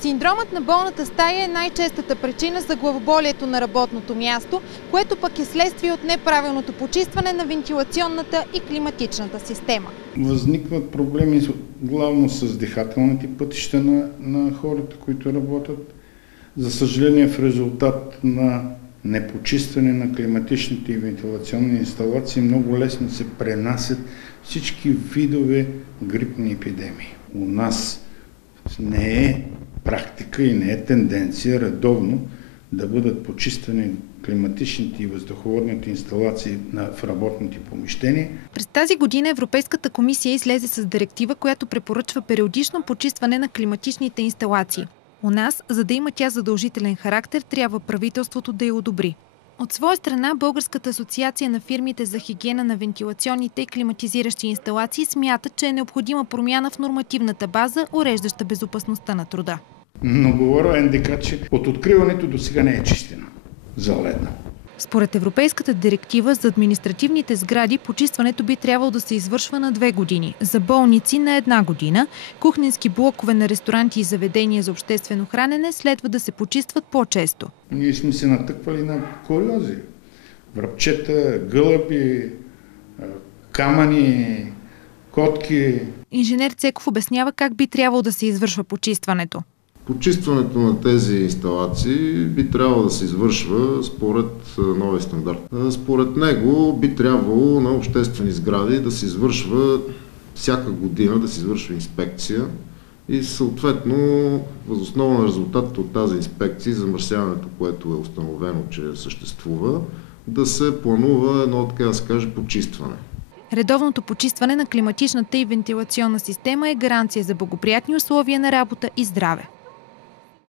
Синдромът на болната стая е най-честата причина за главоболието на работното място, което пък е следствие от неправилното почистване на вентилационната и климатичната система. Възникват проблеми главно с дихателните пътища на хората, които работят. За съжаление, в резултат на непочистване на климатичните и вентилационни инсталации много лесно се пренасят всички видове грипни епидемии. У нас не е практика и не е тенденция редовно да бъдат почиствани климатичните и въздуховодните инсталации в работните помещения. През тази година Европейската комисия излезе с директива, която препоръчва периодично почистване на климатичните инсталации. У нас, за да има тя задължителен характер, трябва правителството да я одобри. От своя страна, Българската асоциация на фирмите за хигиена на вентилационните и климатизиращи инсталации смята, че е необходима промяна в нормативната база, уреждаща безопасността на труда. Но говоря НДК, че от откриването до сега не е чистена, заледна. Според Европейската директива за административните сгради почистването би трябвало да се извършва на 2 години, за болници на 1 година, кухненски блокове на ресторанти и заведения за обществено хранене следва да се почистват по-често. Ние сме се натъквали на куриози. Врабчета, гълъби, камъни, котки. Инженер Цеков обяснява как би трябвало да се извършва почистването. Почистването на тези инсталации би трябвало да се извършва според новия стандарт. Според него би трябвало на обществени сгради да се извършва всяка година, да се извършва инспекция и съответно въз основа на резултатите от тази инспекция, замърсяването, което е установено, че съществува, да се планува едно, така да се каже, почистване. Редовното почистване на климатичната и вентилационна система е гаранция за благоприятни условия на работа и здраве.